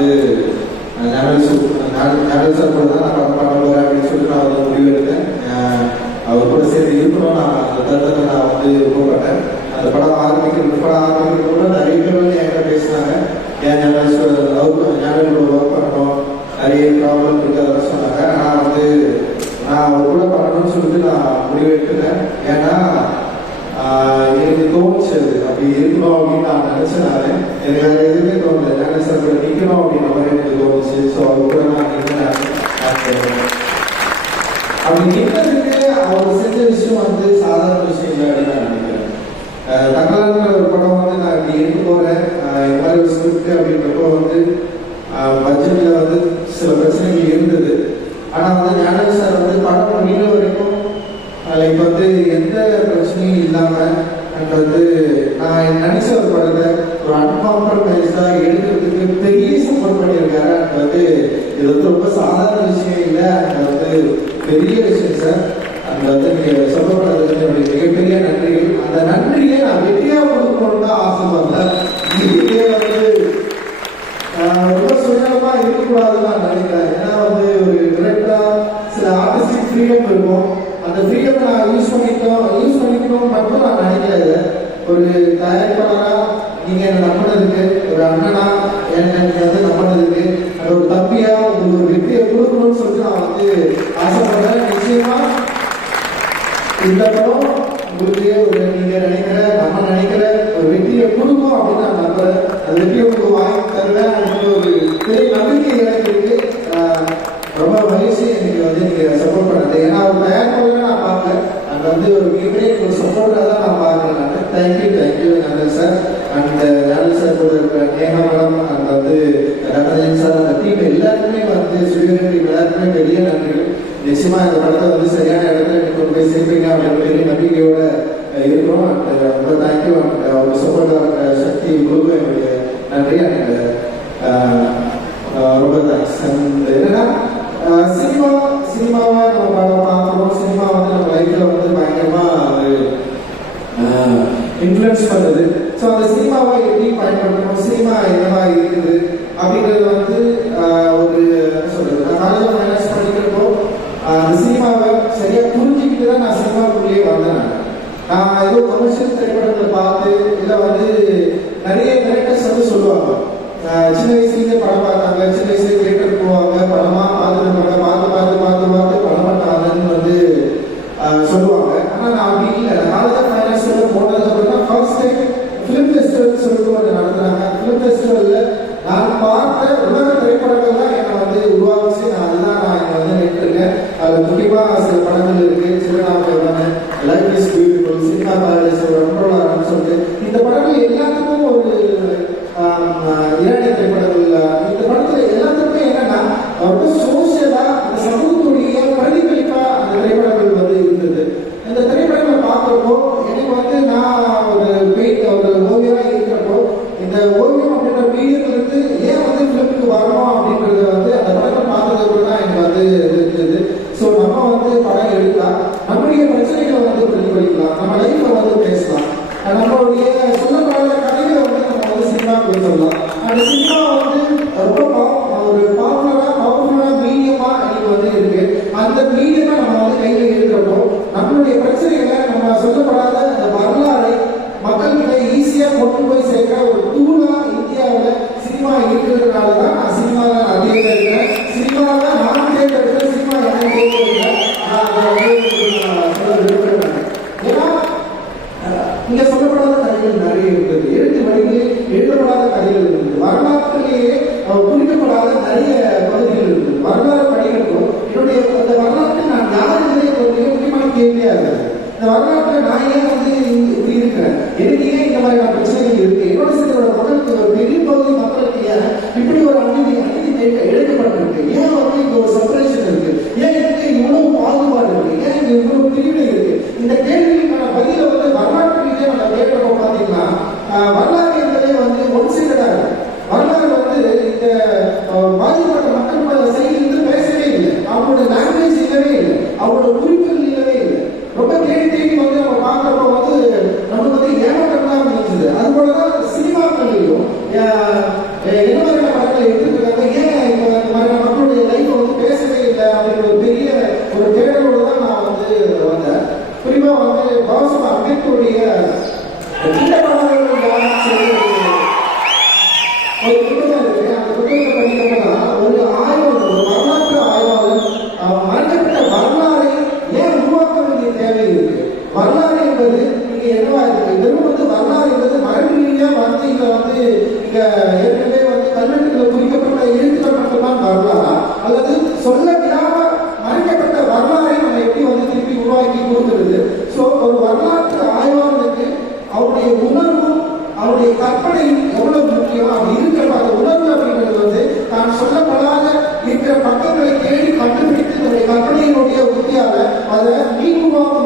வந்து நான் சார் கூட தான் நான் படம் பண்ண போறேன் அப்படின்னு சொல்லிட்டு நான் வந்து முடிவு எடுத்தேன். அவர் கூட சேர்ந்து இருக்கணும் நான் அந்த தருணத்தை நான் வந்து விருப்பப்பட்டேன் அந்த படம் ஆரம்பிக்கிறது படம் ஆரம்பிக்கிறது கூட நிறைய பேர் வந்து என்கிட்ட பேசினாங்க. ஏன் ஞானல் சார் லவ் ஞானல் ஒர்க் பண்ணணும் நிறைய ப்ராப்ளம் இருக்கு அதெல்லாம் சொன்னாங்க. ஆனால் வந்து நான் அவர் கூட பண்ணணும்னு சொல்லிட்டு நான் முடிவெடுத்துட்டேன் ஏன்னா ஆஹ், எனக்கு தோணுச்சு அது. அப்படி இருக்கணும் அப்படின்னு நான் நினைச்சனால எனக்கு வேற எதுவுமே தோணல ஞான சார் கூட அப்படின்ற மாதிரி எனக்கு தோணுச்சு ஸோ அவர் கூட நான் நிற்கிறேன் அப்படி நிற்பதுக்கு அவர் செஞ்ச விஷயம் வந்து சாதாரண விஷயம் இல்லை அப்படின்னு நான் நினைக்கிறேன் அஹ் ஒரு படம் வந்து நான் இப்படி இருக்க போறேன் இந்த மாதிரி ஒரு ஸ்கிரிப்ட் அப்படின்றப்போ வந்து பட்ஜெட்ல வந்து சில பிரச்சனைகள் இருந்தது ஆனா வந்து ஞானல் சார் வந்து படம் முடிகிற வரைக்கும் இப்போ வந்து எந்த பிரச்சனையும் இல்லாம அண்ட் வந்து நான் நினைச்ச ஒரு படத்தை ஒரு அன்காம்ப்ரமைஸ்டா எடுக்கிறதுக்கு பெரிய சப்போர்ட் பண்ணியிருக்காரு அண்ட் வந்து இது வந்து ரொம்ப சாதாரண விஷயம் இல்லை. அண்ட் வந்து பெரிய விஷயம் சார் அந்த வந்து நீங்க சொல்லப்படுறதுக்கு என்னுடைய மிகப்பெரிய நன்றிகள் அந்த நன்றியை நான் வெற்றியா கொடுக்கணும்னு தான் ஆசைப்படுறேன் இதுவே வந்து ரொம்ப சுயமா இருக்கக்கூடாதுன்னு நான் நினைக்கிறேன். ஏன்னா வந்து ஒரு டிரெக்டரா சில ஆர்டிஸ்டிக் ஃப்ரீடம் இருக்கும். அந்த ஃப்ரீடம் நான் யூஸ் பண்ணிக்கணும் யூஸ் பண்ணிக்கணும் மட்டும் நான் நினைக்கிறேன் ஒரு தயாரிப்பாளரா? நீங்க என்ன நம்பினதுக்கு? ஒரு அண்ணனா? என்ன வந்து நம்பினதுக்கு. அது ஒரு தம்பியா உங்களுக்கு ஒரு வெற்றியை கொடுக்கணும்னு சொல்லிட்டு நான் வந்து ஆசைப்படுறேன். நிச்சயமா. இந்த படம் உங்களுக்கு ஒரு நீங்க நினைக்கிற நம்ம நினைக்கிற ஒரு வெற்றியை கொடுக்கும் அப்படின்னு நான் நம்புறேன். அது வெற்றியை உங்களுக்கு தேங்க்யூ தேங்க்யூ நன்றி சார் அண்ட் ஞானல் சார் கூட இருக்கிற நேஹா மேடம் அண்ட் வந்து ரங்கராஜன் சார் அந்த டீம் எல்லாருமே வந்து சுயநன்றி டீம் எல்லாருக்குமே பெரிய நன்றிகள் நிச்சயமா இந்த படத்தை வந்து சரியான இடத்துல நீங்க கொண்டு போய் சேர்ப்பீங்க அப்படின்ற பெரிய நம்பிக்கையோட இருக்கிறோம். அண்ட் uh, ரொம்ப தேங்க்யூ அண்ட் அவங்க சப்போர்ட்டாக சக்தி குழுவும் என்னுடைய நன்றி uh, அண்ட் நான் மாதிரி மக்கள்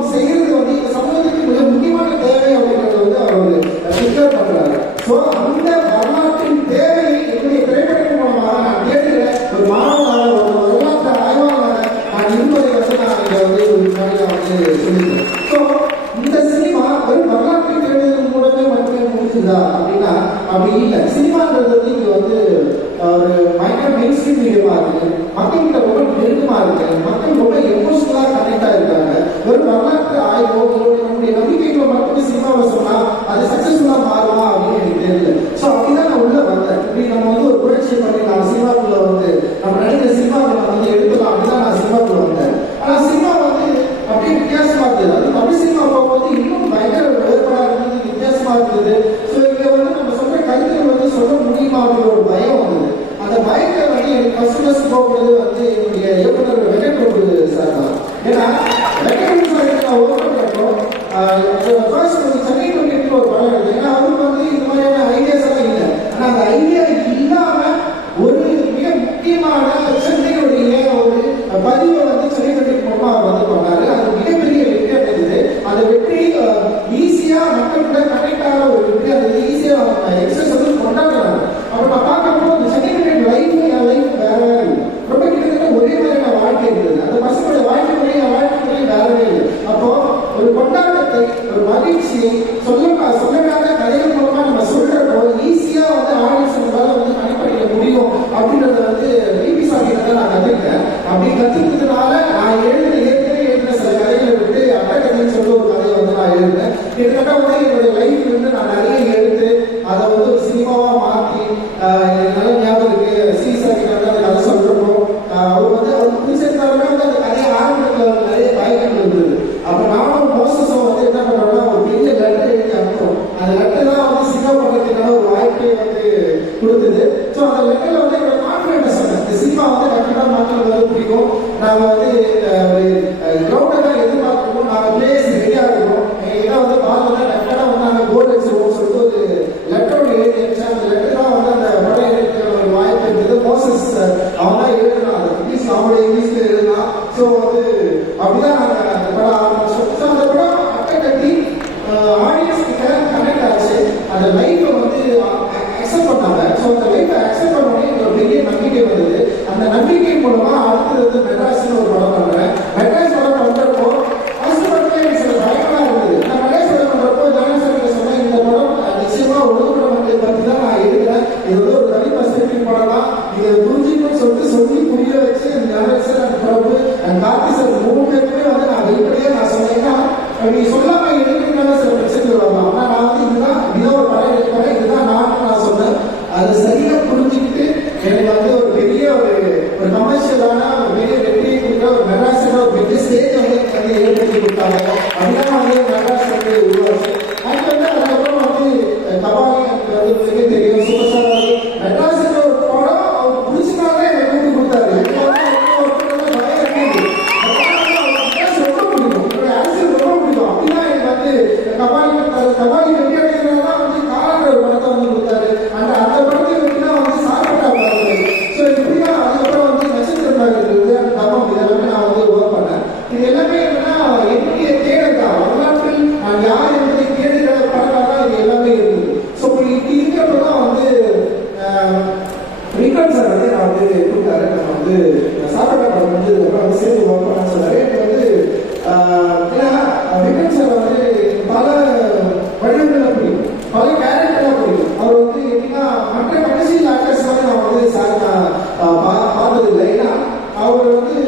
você que Бога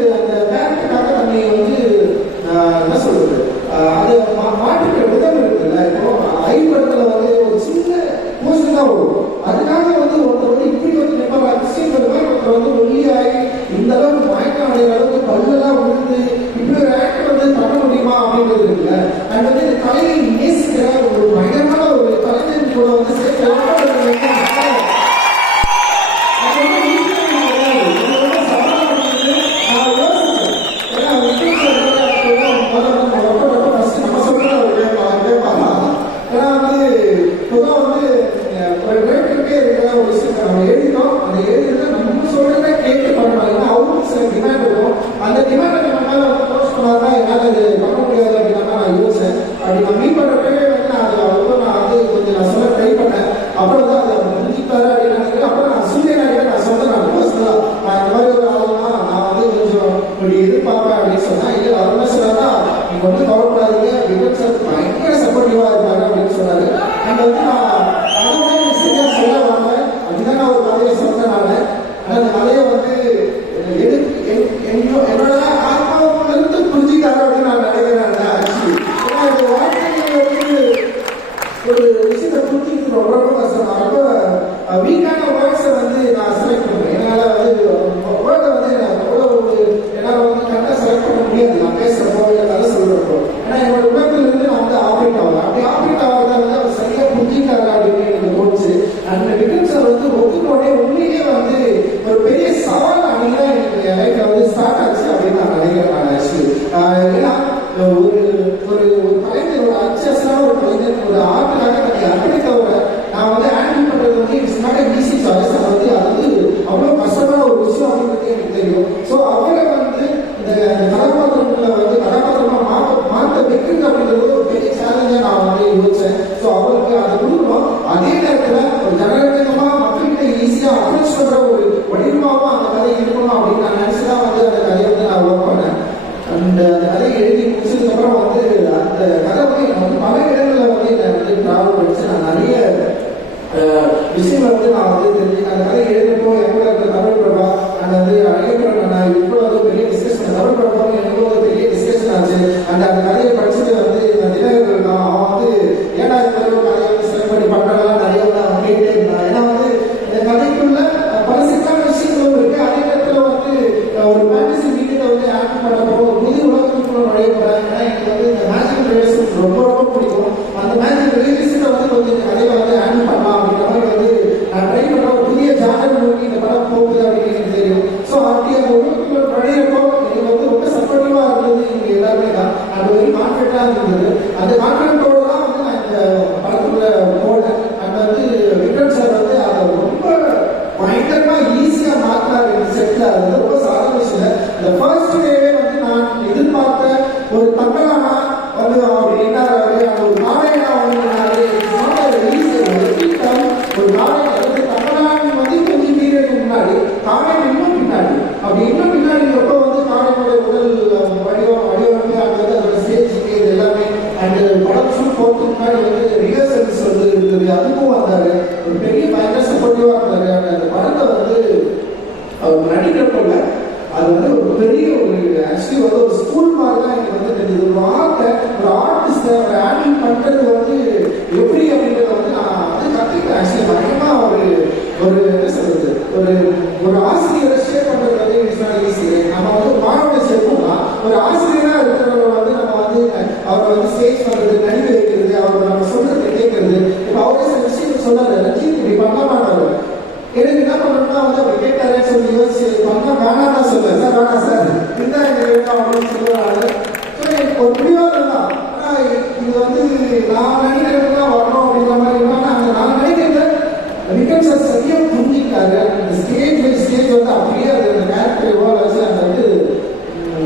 இன்கம் சார் சரியா புரிஞ்சுக்கிட்டாரு அந்த ஸ்டேஜ் பை ஸ்டேஜ் வந்து அப்படியே அது அந்த கேரக்டர் எவ்வளோ ஆச்சு அந்த வந்து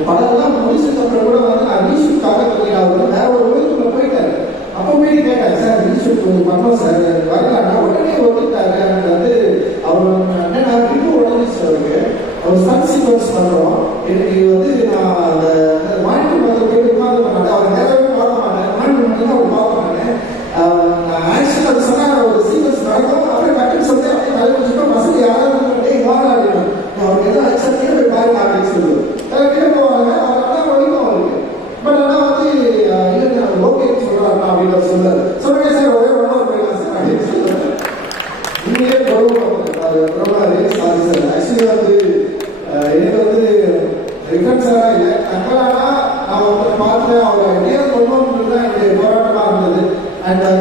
படம்லாம் முடிச்சதுக்கப்புறம் கூட வந்து நான் ரீஷூட்காக பண்ணிடலாம் அவர் வேற ஒரு உலகத்துக்குள்ள போயிட்டாரு. அப்போ போய் கேட்டாங்க சார் ரீஷூட் கொஞ்சம் பண்ணோம் சார். வரலாம்னா உடனே ஒத்துக்கிட்டாரு எனக்கு வந்து அவர் அண்ணன் நான் திரும்ப உடனே சார் அவர் சன் சீக்வன்ஸ் பண்ணுறோம் எனக்கு வந்து and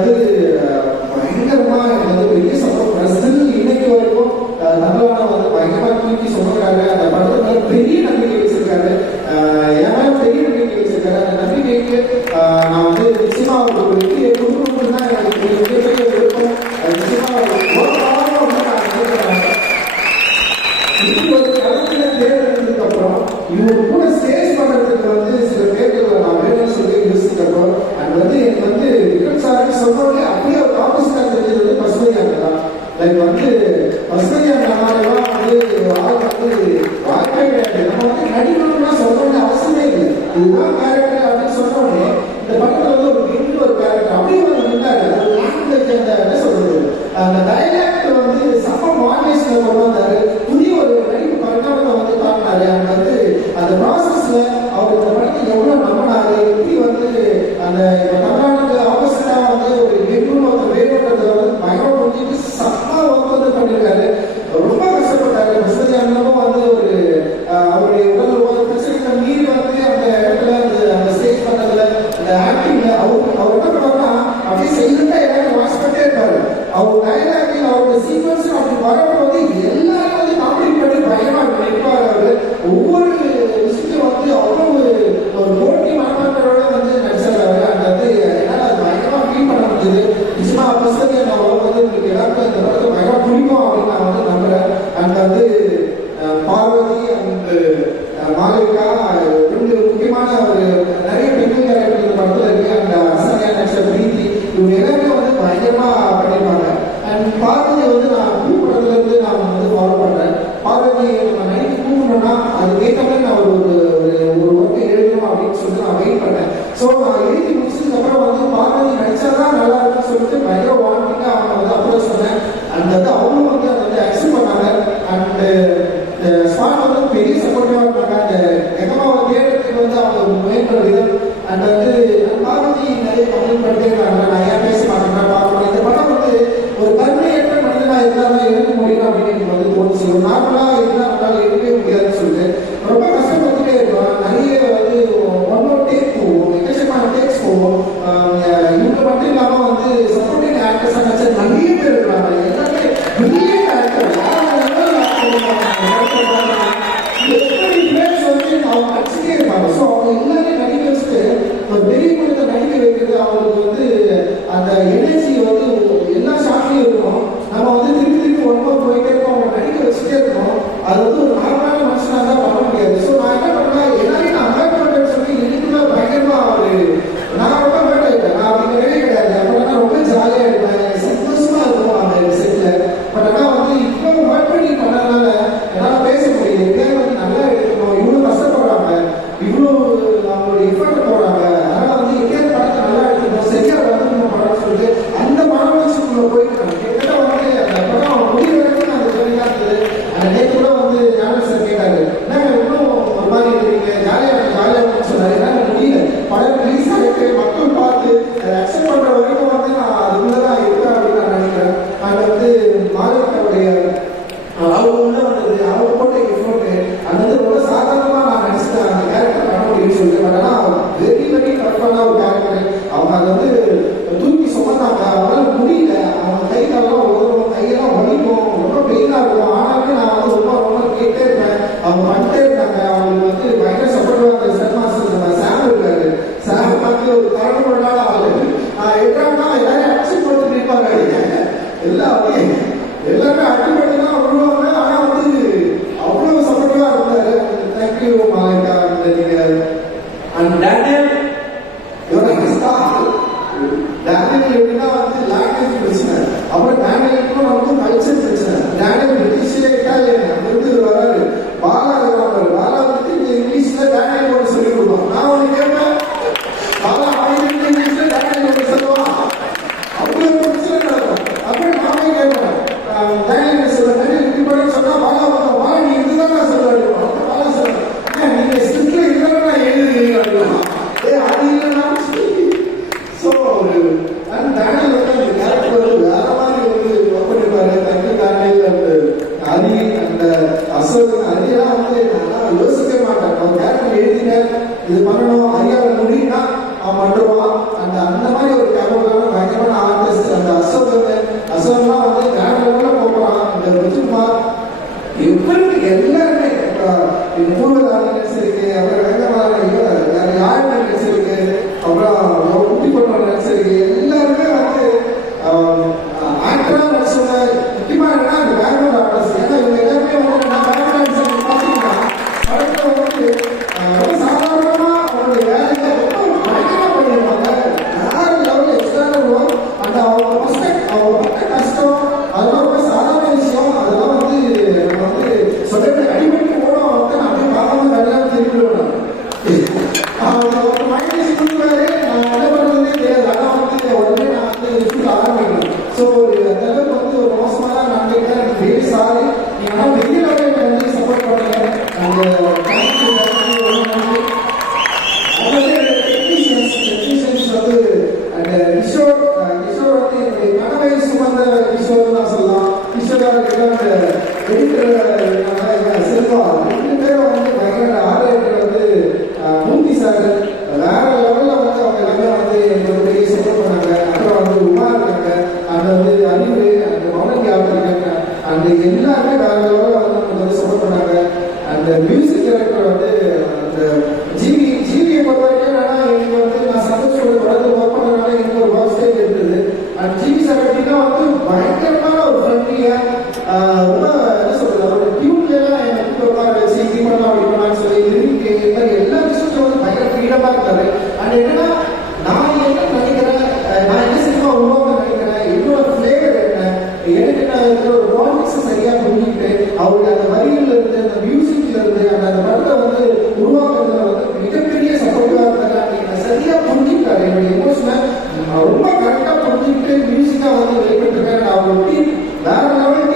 ரொம்ப கரெக்டாக புரிஞ்சுக்கிட்டு ஈஸியாக வந்து வெளிப்பட்டிருக்காரு நான் ஒட்டி வேற லெவல்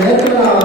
Petra